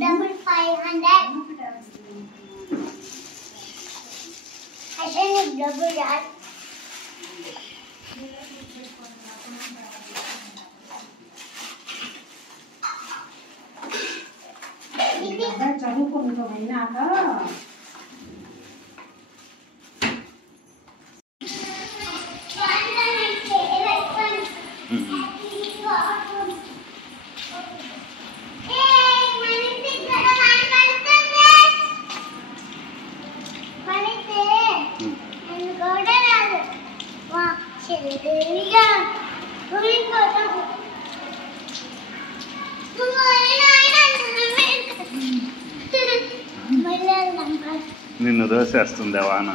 Double 500. I think double that. నిన్ను దోసేస్తుంది వాన.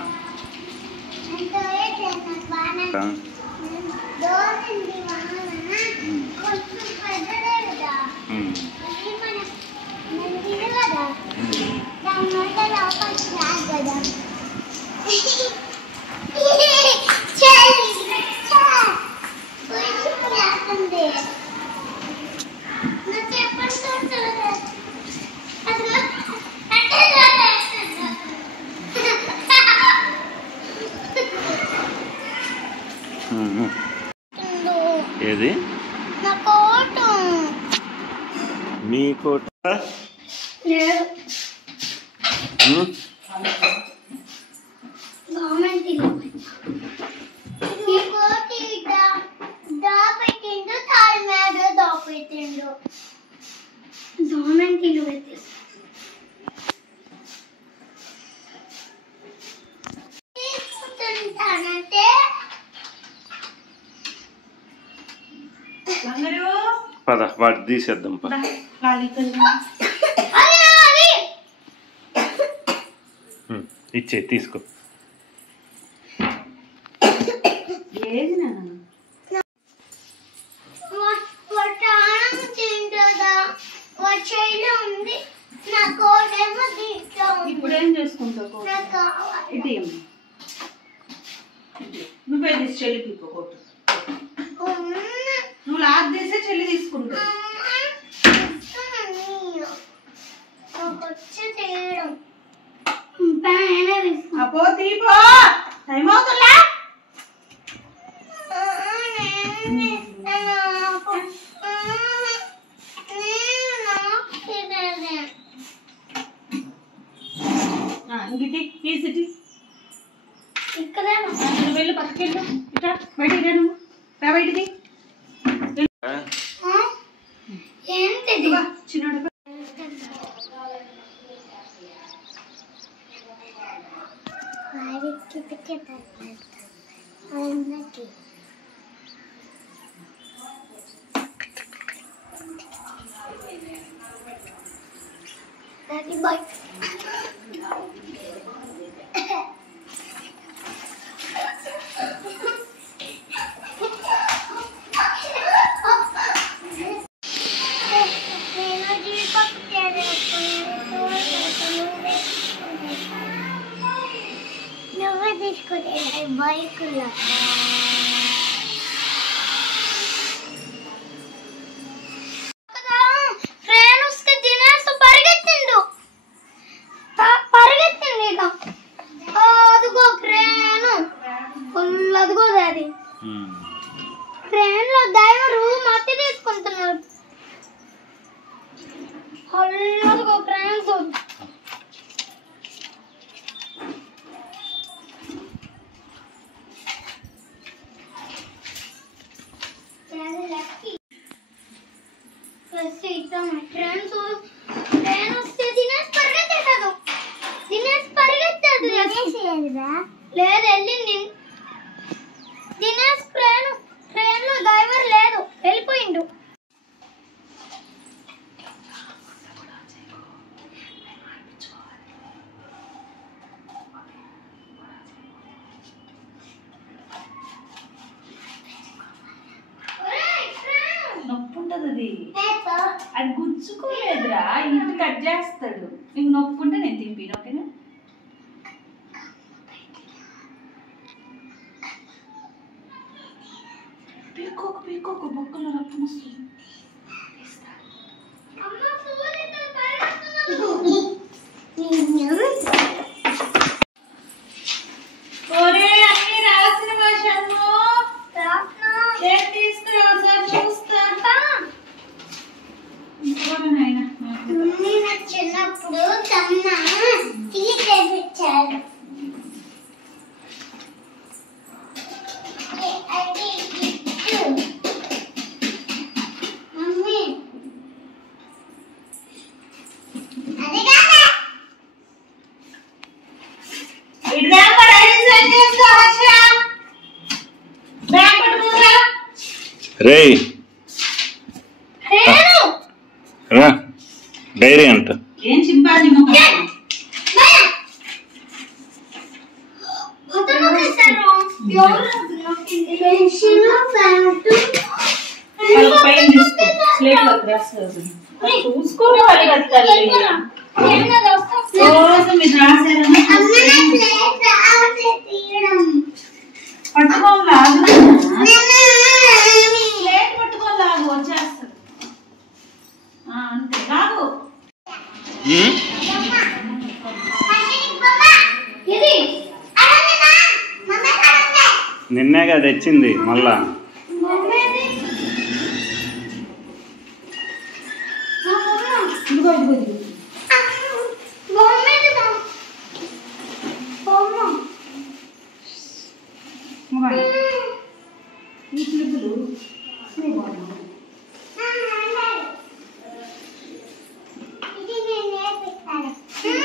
ఏది మీ కోట పద వాటి తీసేద్దాం. ఇచ్చే తీసుకో. ఇప్పుడేం చేసుకుంటావు? నువ్వే తీసి చెల్లికి ఇంకోటి నువ్వు లాక్ తీసే చెల్లి తీసుకుంటావు. అపో తీపో టైం అవుతుందా? ఇంకటి తీసిటి ఇక్కడ వెళ్ళి పక్కకెళ్ళు. ఇట్లా బయటికి రా. నువ్వు రా బయటికి. చిన్నోడు బైకుల్లో ఫ్రెండ్ వస్తే తినేస్తూ పరిగెత్తిండు ఇక అదిగో ఫ్రెండ్ ఫుల్ అదిగో అది ఫ్రెండ్ లో డ్రైవరు మట్టి తీసుకుంటున్నాడు. అదిగో ఫ్రెండ్స్ లేదు వెళ్ళింది. దినేష్ ట్రైన్ లో డ్రైవర్ లేదు, వెళ్ళిపోయిండు. నొప్పి ఉంటది. అది గుచ్చుకోలేదురా, ఇంటి కట్ చేస్తాడు. నీకు నొప్పి ఉంటే నేను తింపిను. ఓకేనా? పీక్కోకు బొక్కలో రక్తం వస్తుంది. ఒరే అన్ని రాసిన భాషను ఏం తీసుకురా సార్ చూస్తా. చిన్నప్పుడు తమ్మ టీ తెప్పించారు. మమ్మీ అదే కాదా రే రా డైరీ అంట. ఏం చింపాలి చూసుకునే వాళ్ళు కట్టాలి. రోజు మీరు రాశారని పట్టుకోని లాగు, ప్లేట్ పట్టుకొని లాగు వచ్చేస్తుంది. అంతే లాగు. నిన్నేగా తెచ్చింది మళ్ళా. ఈ క్లిప్పులు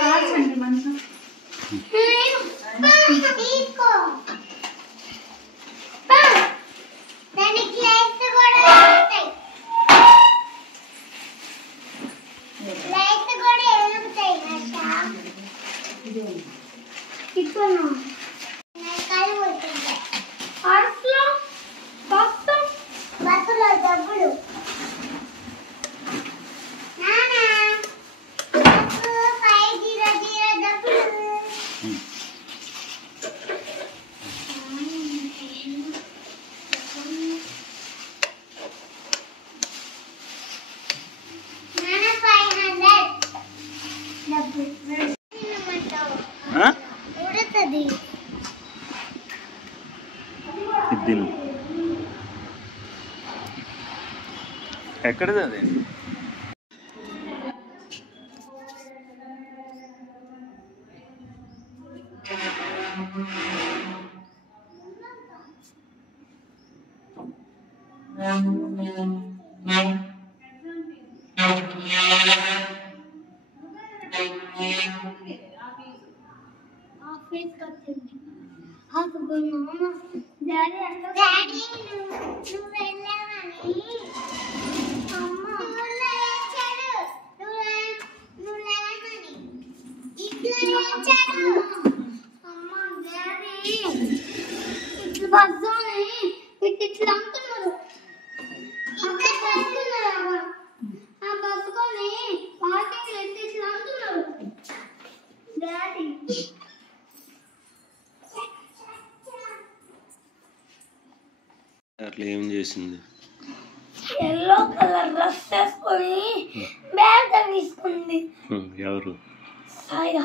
రాసండి మనసు. డబ్బులు ఇది ఎక్కడిది అది? డాడీ నువ్వు వెళ్ళావని అమ్మ నువ్వు లేవని ఇట్లా వచ్చాడు. అమ్మ డాడీ ఇట్లా బస్సుని ఇట్లా అంటున్నారు. ఆ బస్సుకొని పార్కింగ్ ఎత్తి ఇట్లా అంటున్నారు. డాడీ అట్లా ఏం చేసింది? ఎల్లో కలర్ డ్రెస్ వేసుకొని బ్యాగ్ తీసుకుంది. ఎవరు? సాయిరా.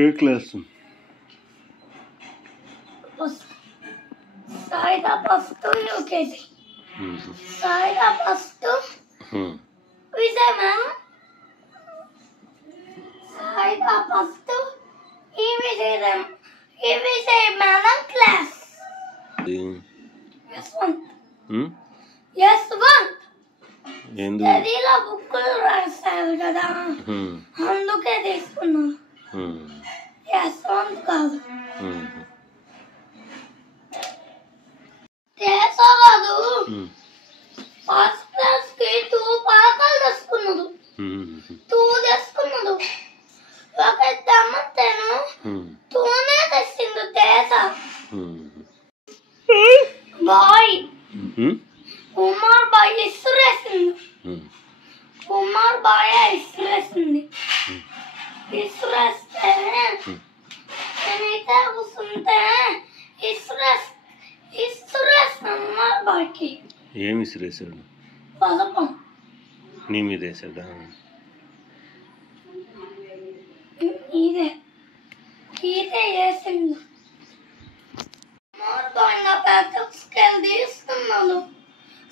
ఏ class? Saira first UKG. Saira first Vijay ma'am. Saira first ఈ విజయ్ మ్యామ్ క్లాస్. చదిలో బుక్కులు రాశారు కదా, అందుకే తీసుకున్నా. యశ్వంత్ కాదు, కాదు. ఫస్ట్ క్లాస్ కి 2 పాకాలు తెచ్చుకున్నాడు. 2 తెచ్చుకున్నాడు. ఒక తమ్మతేను 2నే తెచ్చిండు. బాయ్ కుమార్ బాయ్ ఇసురేసింది. కుమార్ బాయ్ ఇసురేసింది. ఇసురేస్తే నేనైతే కూర్చుంటే ఇస్తురేస్తున్నా బాకి ఏమి విసిరేసాడు? పదకం నీ మీద వేసాడా? ఇదే ఇదే వేసింది. మొత్తం పెద్ద స్కేల్ తీస్తున్నాను.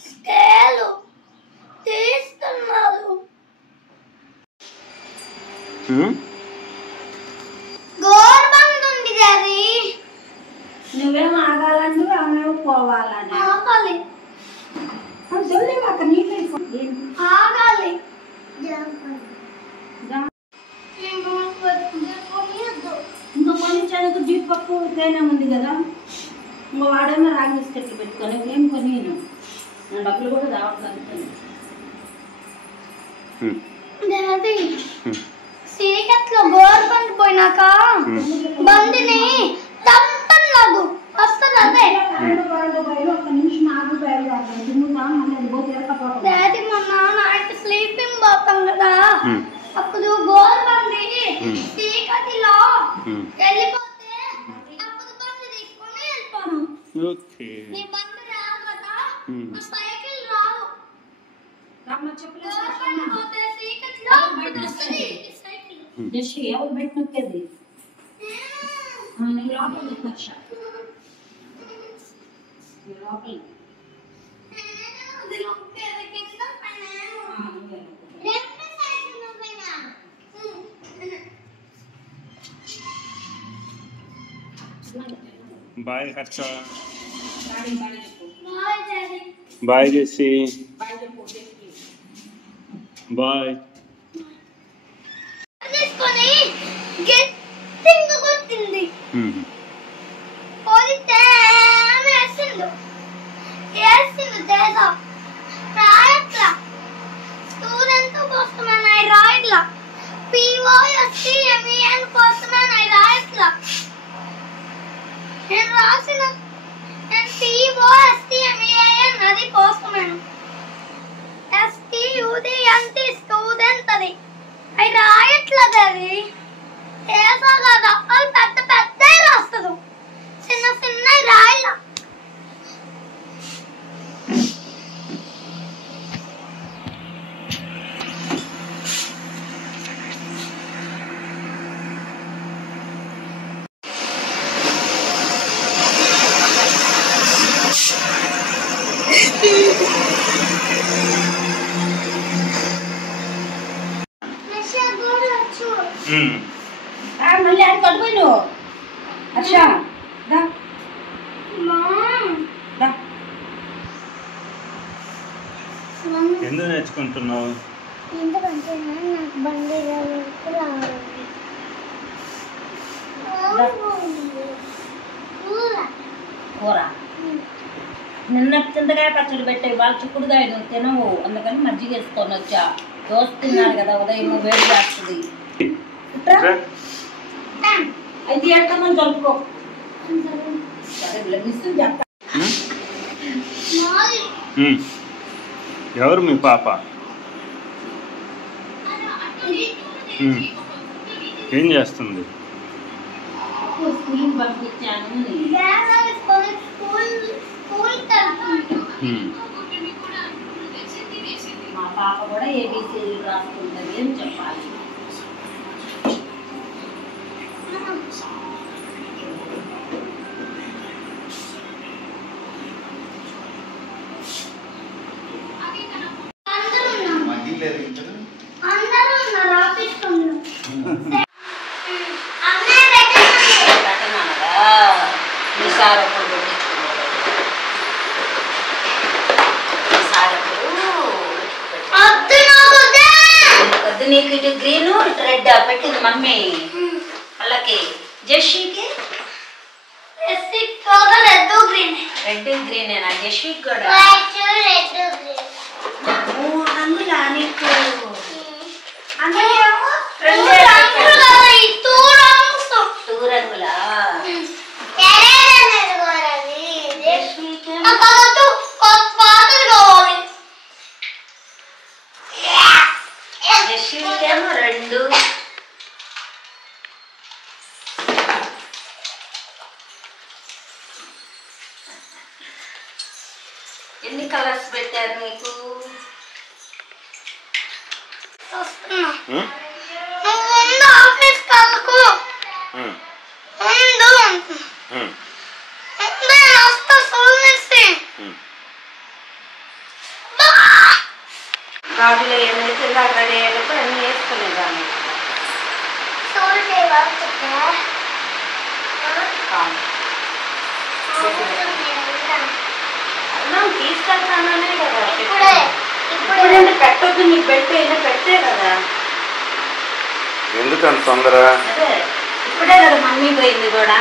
స్కేల్ తీస్తున్నాను. గోర్బంద్ ఉంది గది. నువ్వేం ఆగాలంటే ఆమె పోవాలని ఆగాలి జల్దీ మాకు నీళ్ళు ఆగాలి. ఇంకా కొనిచ్చేందుకు జీడిపప్పు తేనె ఉంది కదా, ఇంకా వాడేమో రాగి బిస్కెట్లు పెట్టుకొని ఏం కొనియను. నా డబ్బులు కూడా రావట్లేదు. డాడీ సీకట్లో గోర్బంద్ పోయినాక బండిని తప్పన్నాడు వస్తుంది. అదే ఒక్క నిమిషం ఆగు. డాడీ మొన్న నైట్ స్లీపింగ్ పోతాం కదా, అప్పుడు గోర్బంది చీకటిలో వెళ్ళిపోతే అప్పుడు బండి తీసుకొని వెళ్ళిపోను. నీ బండి రాదు కదా, ఆ సైకిల్ రాదు. గోర్బంది పోతే చీకటిలో వస్తుంది సైకిల్. ఎవరు పెట్టినది లోపల bye Harsha. Bye daddy. Bye Jessie. Bye. తీసుకొని గట్టిగా కొట్టింది. కొడితే వేసిండు దేశ రాయట్లా. స్టూడెంట్ కోసమైన రాయట్లా. POSTMEN కోసమైన రాయట్లా. నేను రాసిన POSTMEN అది కోసమైన. STUDENT స్టూడెంట్ అది. అవి రాయట్లేదు. అది చేసా కదా, అది పెద్ద పెద్ద రాస్తుంది. చిన్న చిన్న రాయల. మళ్ళీ అది పడిపోయి నువ్వు హర్ష ఎందుకు నేర్చుకుంటున్నావు? ఎందుకంటే నాకు బండి రావాలి. కూర నిన్న చింతకాయ పచ్చడి పెట్టే వాళ్ళు చిక్కుడుకాయ నువ్వు తినవు, అందుకని మజ్జిగ వేసుకొని వచ్చా. దోశ తిన్నారు కదా ఉదయం, వేడి చేస్తుంది. అయితే ఎడతామని కలుపుకో. సరే మిస్ చెప్తా. ఎవరు మీ పాప? ఏం చేస్తుంది? స్కూల్కి పంపించాను. మా పాప కూడా ఏబీసీలు రాసుకుంటుంది అని చెప్పాలి. నీకు ఇటు గ్రీన్ ఇటు రెడ్ పెట్టింది మమ్మీ. అలాగే జెస్సీకి రెడ్ గ్రీన్ ఏనా? జెస్సీకి కూడా రంగులా నీకు? టూ రంగులా? జెస్సీకేమో రెండు. ఎన్ని కలర్స్ పెట్టారు మీకు? ఆఫీస్ కలుకు గాజులో ఏమైతే రెడీ అయ్యేటప్పుడు అన్నీ వేసుకునేదాన్ని. తీసుకెళ్తాననే కదా ఇప్పుడు పెట్టొద్దు, నీకు పెట్టే పెట్టే కదా. ఎందుకు అంత తొందర? అదే ఇప్పుడే కదా మమ్మీ పోయింది కూడా.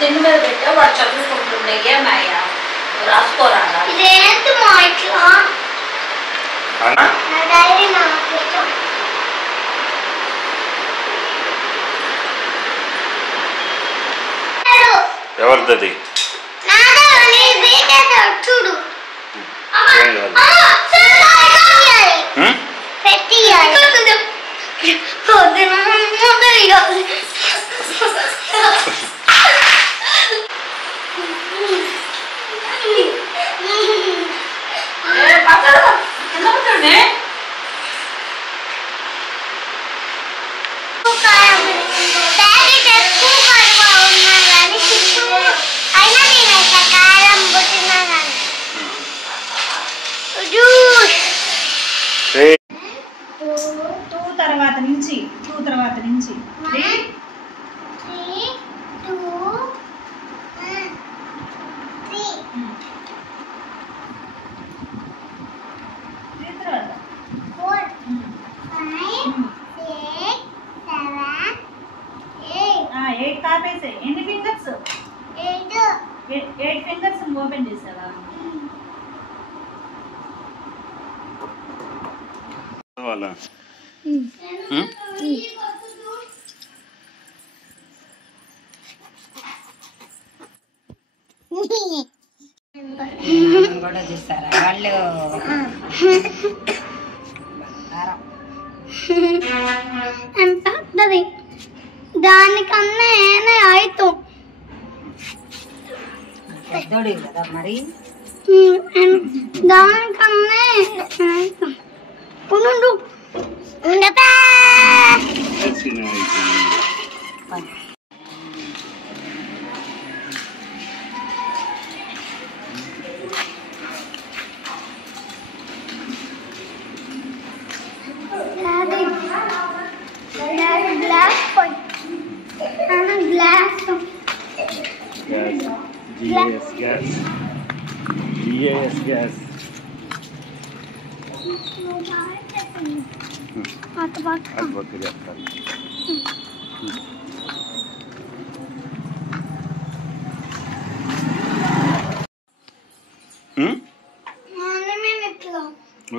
దిండు మీద పెట్టా వాడు చదువుకుంటుండే. ఏమాయా రాసుకోరాడా? ఇదేంటి మా ఇట్లా ఎవరిది? చూడు తర్వాత నుంచి 3 2 3 తర్వాత 4 5 6 7 8 8 కాపేసే. ఎన్ని ఫింగర్స్? 8 ఫింగర్స్ ఓపెన్ చేసావా? వాళ్ళ కూడా చూస్తారా వాళ్ళు? ఎంత పెద్దది, దానికన్నా ఏనే ఆయితు పెద్దోడి కదా మరి. దానికన్నా ఉండు gas.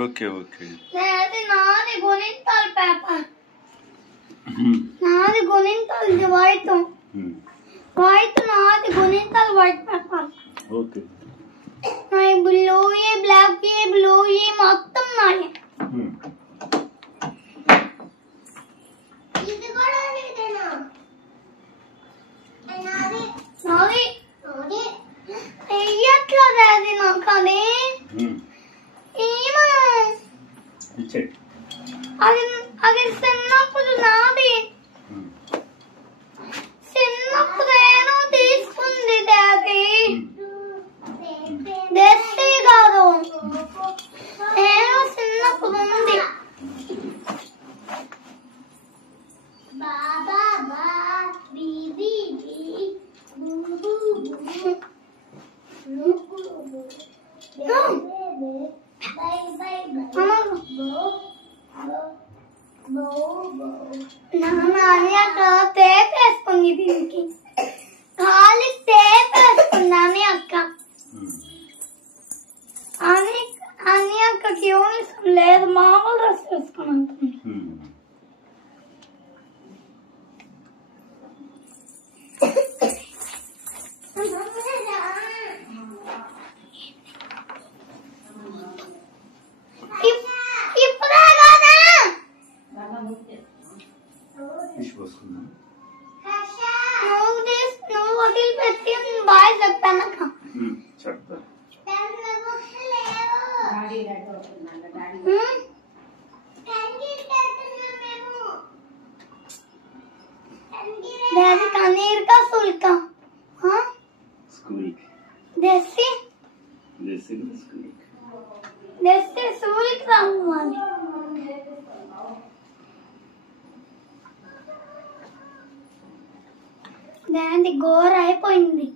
Okay. నాది గుణింతాలు పేపర్, నాది గుణింతాలు వైట్ నాది గుణింతాలు వైట్ పేపర్. Okay. నాయి బ్లూ ఏ బ్లాక్ ఏ బ్లూ ఏ మొత్తం నాయి. ఇది కూడా నీదేనా? నాది నాది నాది ఎట్లా అది నాకు అది ఏమో అది చిన్నప్పుడు నాది, చిన్నప్పుడు ఏమో తీసుకుంది డాడీ. దేశీ కాదు, ఏమో చిన్నప్పుడు ఉంది. నాని అక్క టేప్ వేసుకుంది, దీనికి ఖాళీ టేప్ వేసుకుందాని అక్క. నువ్వు వదిలిపెట్టి బాయ్ చెప్తానక్క. చెప్తా. డాడీ కనీర్ కా స్కూల్ కా స్కూల్ దేసి స్కూల్ దేసి స్కూల్ కి రావాలి. డాడీ గోర అయిపోయింది.